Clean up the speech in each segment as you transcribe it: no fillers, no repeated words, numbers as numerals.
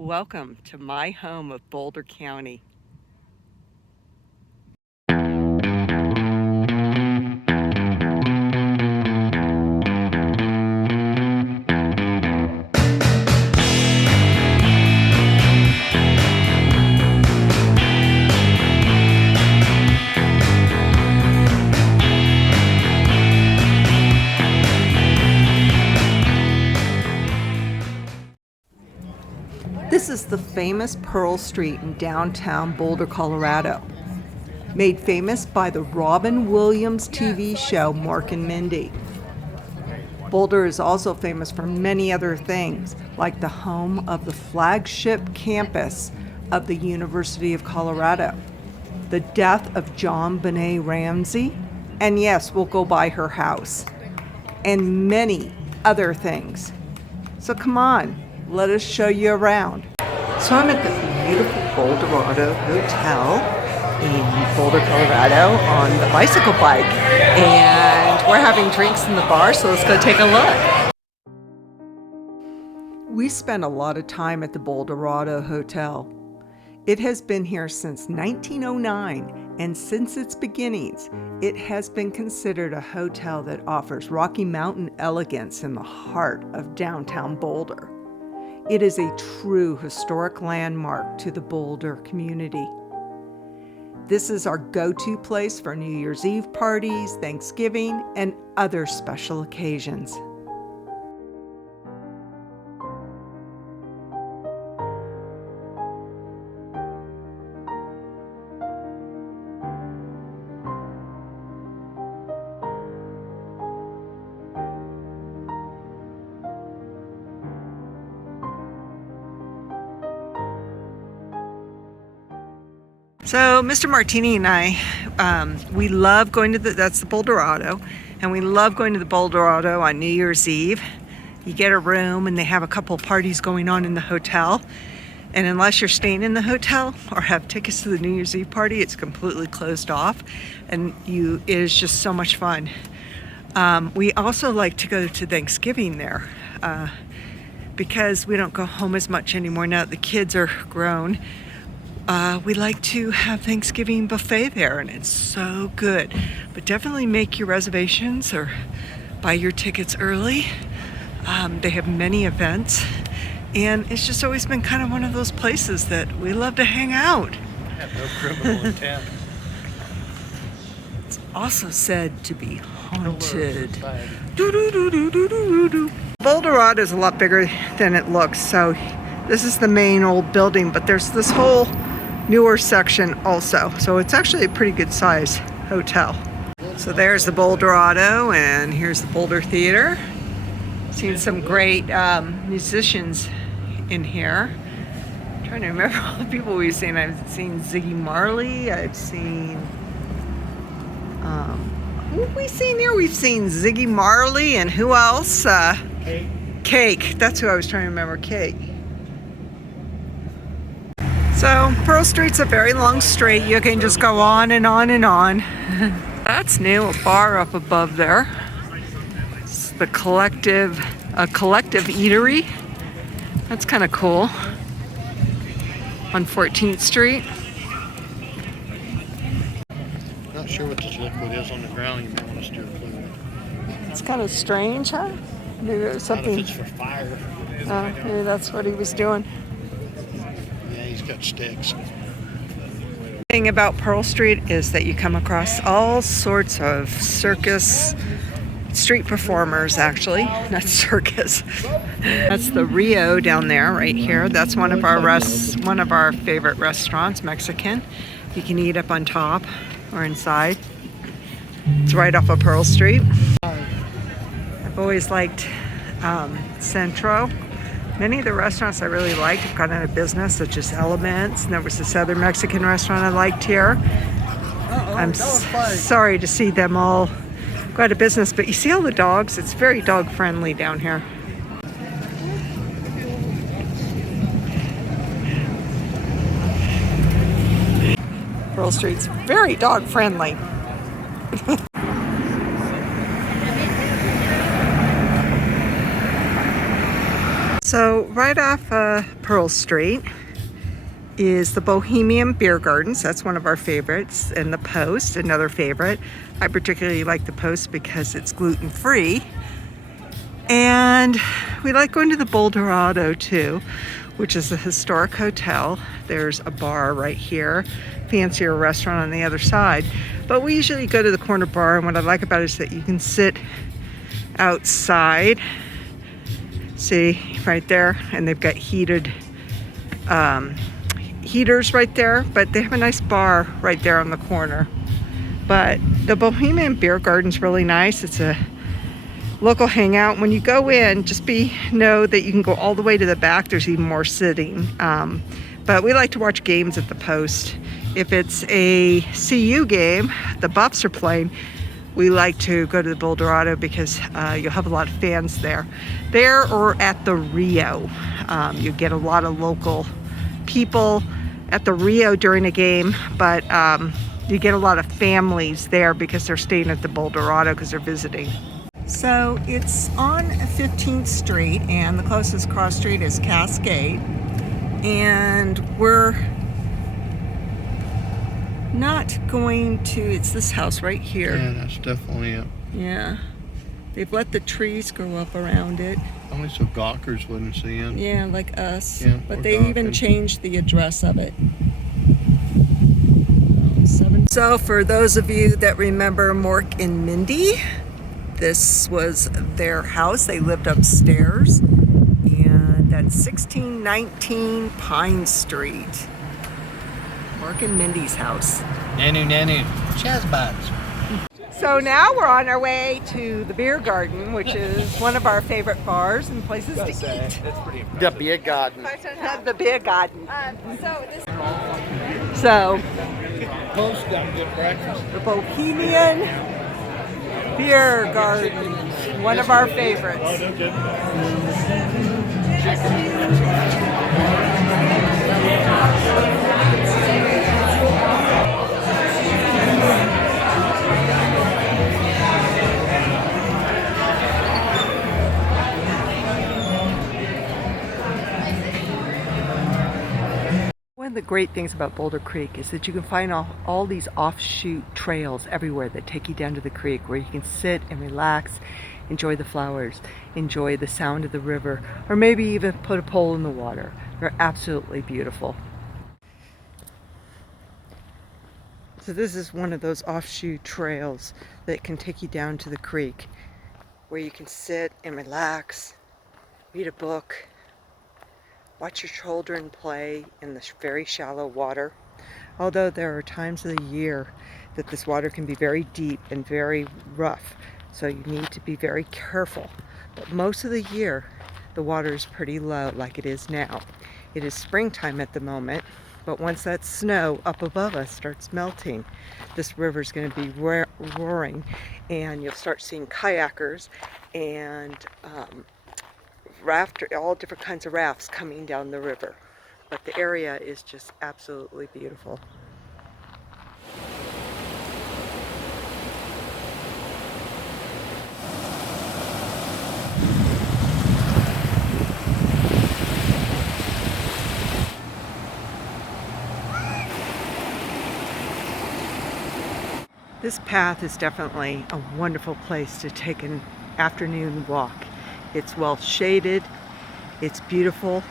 Welcome to my home of Boulder County. This is the famous Pearl Street in downtown Boulder, Colorado, made famous by the Robin Williams TV show Mork and Mindy. Boulder is also famous for many other things, like the home of the flagship campus of the University of Colorado, the death of John Benet Ramsey, and yes, we'll go by her house, and many other things. So come on, let us show you around. So I'm at the beautiful Boulderado Hotel in Boulder, Colorado on the bicycle bike. And we're having drinks in the bar, so let's go take a look. We spent a lot of time at the Boulderado Hotel. It has been here since 1909, and since its beginnings, it has been considered a hotel that offers Rocky Mountain elegance in the heart of downtown Boulder. It is a true historic landmark to the Boulder community. This is our go-to place for New Year's Eve parties, Thanksgiving, and other special occasions. So Mr. Martini and I, we love going to that's the Boulderado, and we love going to the Boulderado on New Year's Eve. You get a room and they have a couple parties going on in the hotel. And unless you're staying in the hotel or have tickets to the New Year's Eve party, it's completely closed off. And it is just so much fun. We also like to go to Thanksgiving there because we don't go home as much anymore now that the kids are grown. We like to have Thanksgiving buffet there, and it's so good. But definitely make your reservations or buy your tickets early. They have many events, and it's just always been kind of one of those places that we love to hang out. I have no criminal intent. It's also said to be haunted. Boulderado is a lot bigger than it looks, so this is the main old building, but there's this whole newer section also. So it's actually a pretty good size hotel. So there's the Boulderado, and here's the Boulder Theater. Seen some great musicians in here. I'm trying to remember all the people we've seen. I've seen Ziggy Marley. I've seen, who have we seen here? We've seen Ziggy Marley, and who else? Cake. That's who I was trying to remember, Cake. So Pearl Street's a very long street. You can just go on and on and on. That's new, a bar up above there. It's the collective eatery. That's kind of cool. On 14th Street. Not sure what this liquid is on the ground. You might want to steer clear. It's kind of strange, huh? Maybe it was something. Not if it's for fire. Maybe that's what he was doing. Yeah, he's got sticks. The thing about Pearl Street is that you come across all sorts of circus street performers, actually, not circus. That's the Rio down there, right here. That's one of our favorite restaurants, Mexican. You can eat up on top or inside. It's right off of Pearl Street. I've always liked Centro. Many of the restaurants I really liked have gone out of business, such as Elements, and there was this other Mexican restaurant I liked here. I'm sorry to see them all go out of business, but you see all the dogs? It's very dog friendly down here. Pearl Street's very dog friendly. So right off Pearl Street is the Bohemian Beer Gardens. That's one of our favorites. And the Post, another favorite. I particularly like the Post because it's gluten-free. And we like going to the Boulder too, which is a historic hotel. There's a bar right here, fancier restaurant on the other side. But we usually go to the corner bar, and what I like about it is that you can sit outside. See, right there, and they've got heated heaters right there, but they have a nice bar right there on the corner. But the Bohemian Beer Garden's really nice. It's a local hangout. When you go in, just know that you can go all the way to the back. There's even more sitting. But we like to watch games at the Post. If it's a CU game, the Buffs are playing, we like to go to the Boulder because you'll have a lot of fans there. There or at the Rio. You get a lot of local people at the Rio during a game, but you get a lot of families there because they're staying at the Boulder because they're visiting. So it's on 15th Street, and the closest cross street is Cascade, and we're not going to, it's this house right here. Yeah, that's definitely it. Yeah. They've let the trees grow up around it. Only so gawkers wouldn't see it. Yeah, like us. Yeah, but we're they even gawking. changed the address of it. So for those of you that remember Mork and Mindy, this was their house. They lived upstairs, and that's 1619 Pine Street. Mork and Mindy's house. Nanu, Chazbots. So now we're on our way to the Beer Garden, which is one of our favorite bars and places to eat. The beer garden. The Beer Garden. So Post got good breakfast. the Bohemian Beer Garden, one of our favorites. One of the great things about Boulder Creek is that you can find all these offshoot trails everywhere that take you down to the creek, where you can sit and relax, enjoy the flowers, enjoy the sound of the river, or maybe even put a pole in the water. They're absolutely beautiful. So this is one of those offshoot trails that can take you down to the creek, where you can sit and relax, read a book, watch your children play in the very shallow water. Although there are times of the year that this water can be very deep and very rough, so you need to be very careful. But most of the year, the water is pretty low, like it is now. It is springtime at the moment, but once that snow up above us starts melting, this river is going to be roaring, and you'll start seeing kayakers and all different kinds of rafts coming down the river. But the area is just absolutely beautiful. This path is definitely a wonderful place to take an afternoon walk. It's well shaded, it's beautiful,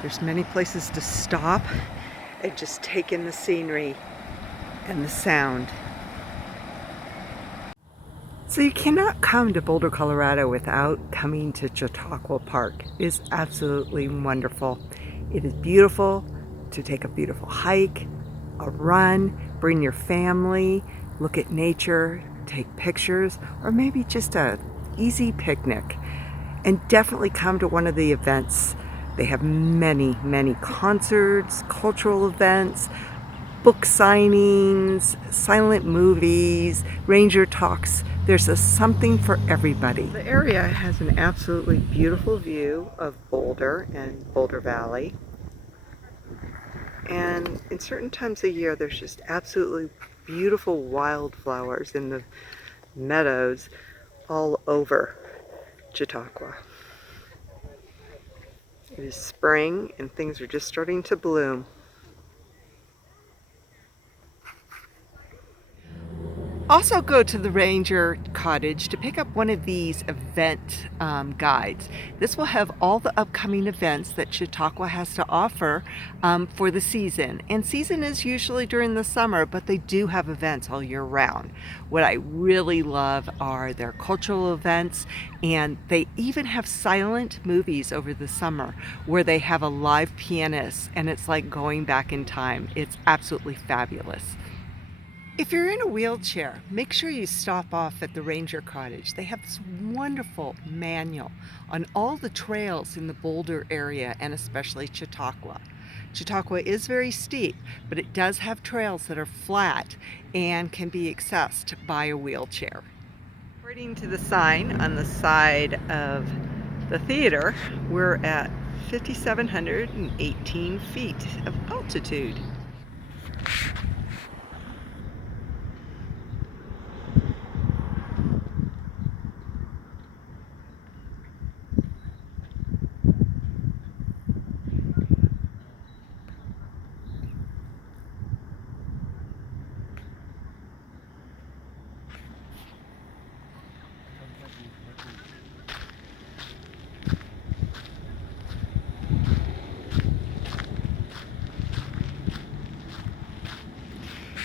there's many places to stop and just take in the scenery and the sound. So you cannot come to Boulder, Colorado without coming to Chautauqua Park. It is absolutely wonderful. It is beautiful to take a beautiful hike, a run, bring your family, look at nature, take pictures, or maybe just a easy picnic. And definitely come to one of the events. They have many concerts, cultural events, book signings, silent movies, ranger talks. There's something for everybody. The area has an absolutely beautiful view of Boulder and Boulder Valley. And in certain times of year, there's just absolutely beautiful wildflowers in the meadows all over Chautauqua. It is spring and things are just starting to bloom. Also go to the Ranger Cottage to pick up one of these event guides. This will have all the upcoming events that Chautauqua has to offer for the season. And season is usually during the summer, but they do have events all year round. What I really love are their cultural events, and they even have silent movies over the summer where they have a live pianist, and it's like going back in time. It's absolutely fabulous. If you're in a wheelchair, make sure you stop off at the Ranger Cottage. They have this wonderful manual on all the trails in the Boulder area and especially Chautauqua. Chautauqua is very steep, but it does have trails that are flat and can be accessed by a wheelchair. According to the sign on the side of the theater, we're at 5,718 feet of altitude.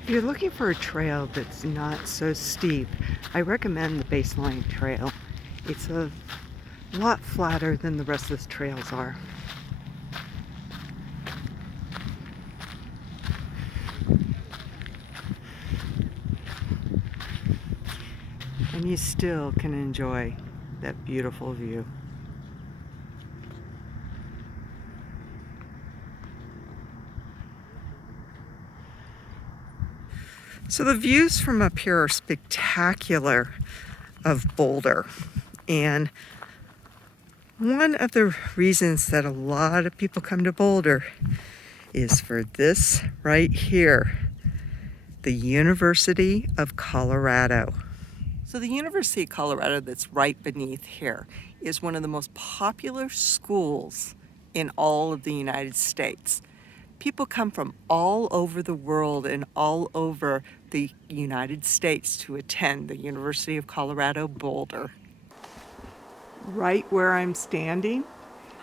If you're looking for a trail that's not so steep, I recommend the Baseline Trail. It's a lot flatter than the rest of the trails are. And you still can enjoy that beautiful view. So the views from up here are spectacular of Boulder. And one of the reasons that a lot of people come to Boulder is for this right here, the University of Colorado. So the University of Colorado that's right beneath here is one of the most popular schools in all of the United States. People come from all over the world and all over the United States to attend the University of Colorado Boulder. Right where I'm standing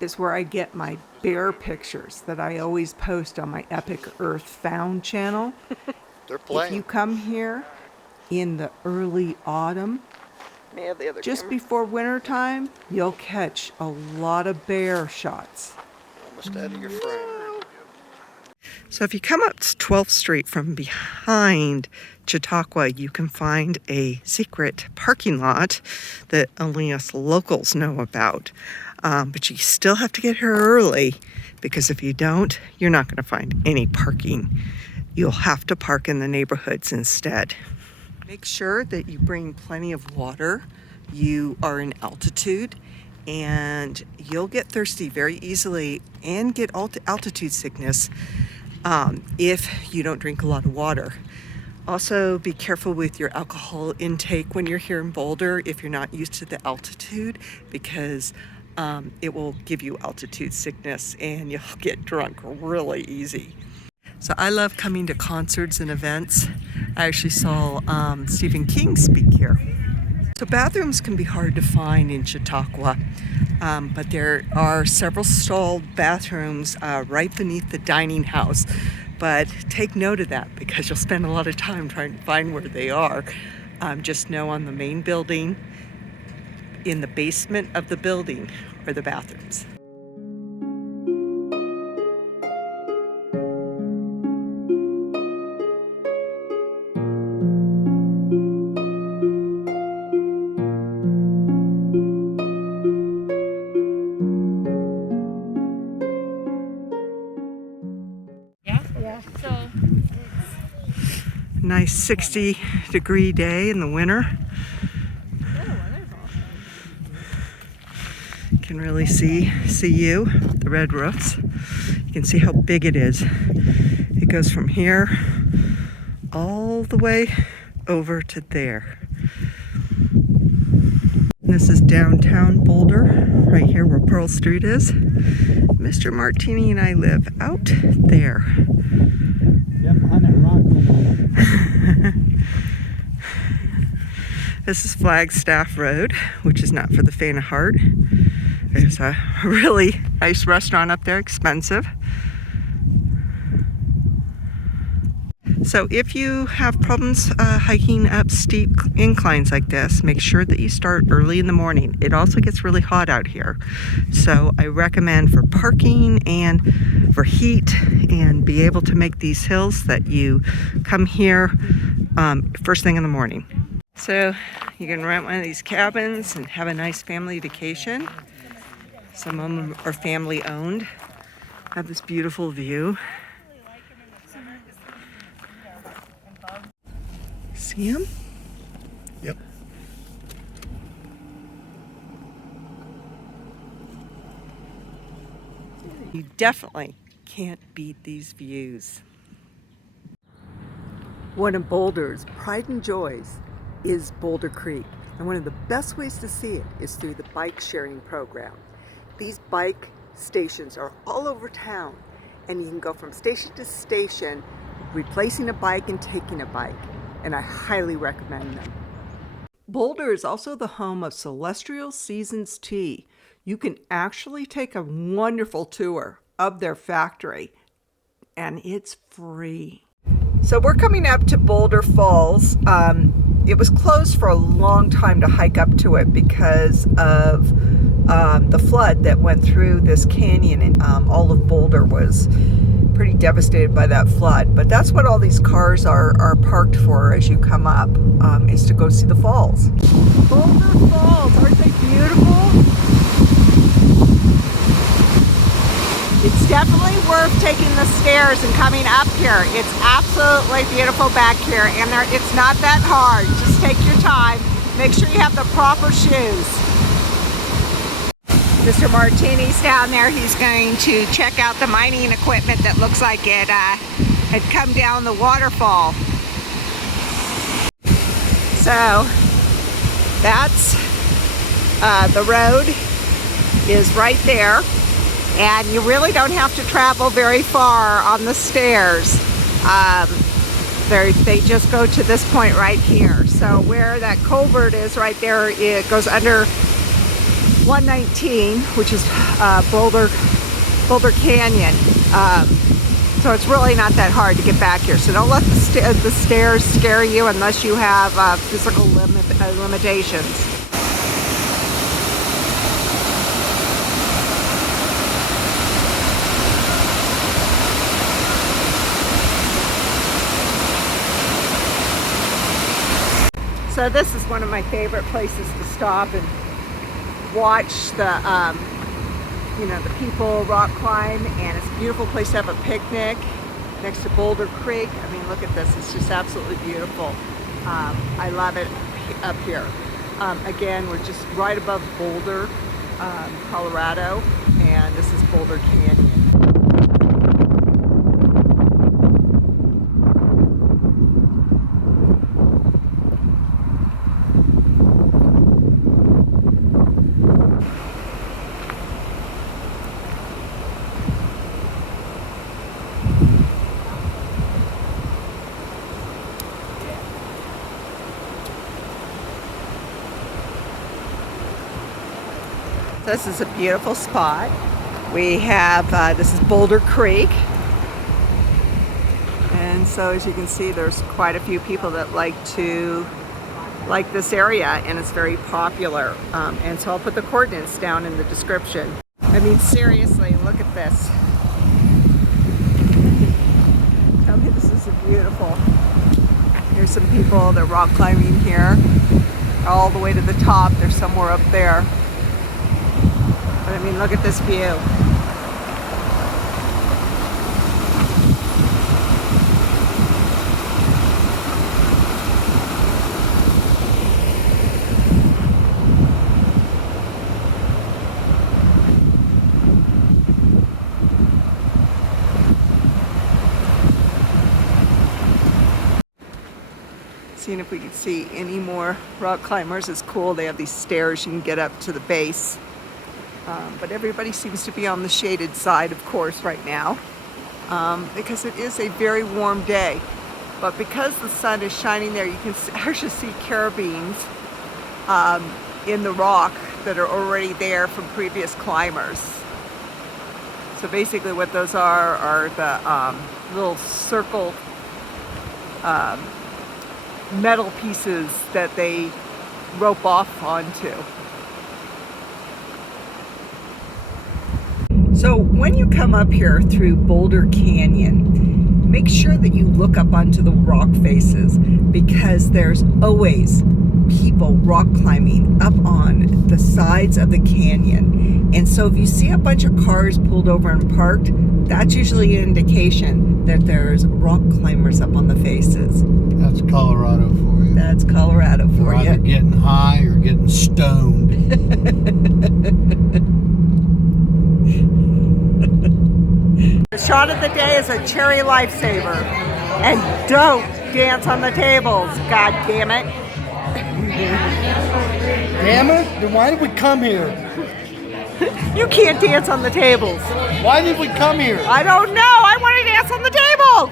is where I get my bear pictures that I always post on my Epic Earth Found channel. They're playing. If you come here in the early autumn, just before winter time, you'll catch a lot of bear shots. Almost out of your frame. So if you come up 12th Street from behind Chautauqua, you can find a secret parking lot that only us locals know about. But you still have to get here early, because if you don't, you're not going to find any parking. You'll have to park in the neighborhoods instead. Make sure that you bring plenty of water. You are in altitude, and you'll get thirsty very easily and get altitude sickness if you don't drink a lot of water. Also, be careful with your alcohol intake when you're here in Boulder if you're not used to the altitude, because it will give you altitude sickness and you'll get drunk really easy. So I love coming to concerts and events. I actually saw Stephen King speak here. So bathrooms can be hard to find in Chautauqua, but there are several stalled bathrooms right beneath the dining house. But take note of that, because you'll spend a lot of time trying to find where they are. Just know on the main building, in the basement of the building, are the bathrooms. So Nice 60-degree day in the winter. You can really see you, the red roofs. You can see how big it is. It goes from here all the way over to there. This is downtown Boulder, right here where Pearl Street is. Mr. Martini and I live out there. Yep, behind that rock over there. This is Flagstaff Road, which is not for the faint of heart. There's a really nice restaurant up there, expensive. So if you have problems hiking up steep inclines like this, make sure that you start early in the morning. It also gets really hot out here. So I recommend for parking and for heat and be able to make these hills that you come here first thing in the morning. So you can rent one of these cabins and have a nice family vacation. Some of them are family owned. Have this beautiful view. See them? Yep. You definitely can't beat these views. One of Boulder's pride and joys is Boulder Creek. And one of the best ways to see it is through the bike sharing program. These bike stations are all over town, and you can go from station to station, replacing a bike and taking a bike. And I highly recommend them. Boulder is also the home of Celestial Seasons Tea. You can actually take a wonderful tour of their factory, and it's free. So we're coming up to Boulder Falls. It was closed for a long time to hike up to it because of the flood that went through this canyon, and all of Boulder was pretty devastated by that flood. But that's what all these cars are parked for as you come up, is to go see the falls. Boulder Falls, aren't they beautiful? It's definitely worth taking the stairs and coming up here. It's absolutely beautiful back here, and it's not that hard. Just take your time. Make sure you have the proper shoes. Mr. Martini's down there. He's going to check out the mining equipment that looks like it had come down the waterfall. So that's the road is right there, and you really don't have to travel very far on the stairs. They just go to this point right here. So where that culvert is right there, it goes under 119, which is Boulder Canyon. So it's really not that hard to get back here. So don't let the stairs scare you unless you have physical limitations. So this is one of my favorite places to stop and watch the the people rock climb, and it's a beautiful place to have a picnic next to Boulder Creek. I mean, look at this, it's just absolutely beautiful. I love it up here. Again, we're just right above Boulder, Colorado, and this is Boulder Canyon. This is a beautiful spot. We have, this is Boulder Creek. And so as you can see, there's quite a few people that like this area, and it's very popular. And so I'll put the coordinates down in the description. I mean, seriously, look at this. Tell me this is beautiful. Here's some people that are rock climbing here, all the way to the top. They're somewhere up there. But I mean, look at this view. Seeing if we could see any more rock climbers. It's cool. They have these stairs you can get up to the base. But everybody seems to be on the shaded side, of course, right now, because it is a very warm day. But because the sun is shining there, you can actually see carabines in the rock that are already there from previous climbers. So basically what those are the little circle metal pieces that they rope off onto. So when you come up here through Boulder Canyon, make sure that you look up onto the rock faces, because there's always people rock climbing up on the sides of the canyon. And so if you see a bunch of cars pulled over and parked, that's usually an indication that there's rock climbers up on the faces. That's Colorado for you. That's Colorado for They're you. either getting high or getting stoned. The shot of the day is a cherry lifesaver. And don't dance on the tables, god damn it. Damn it! Then why did we come here? You can't dance on the tables. Why did we come here? I don't know. I want to dance on the table.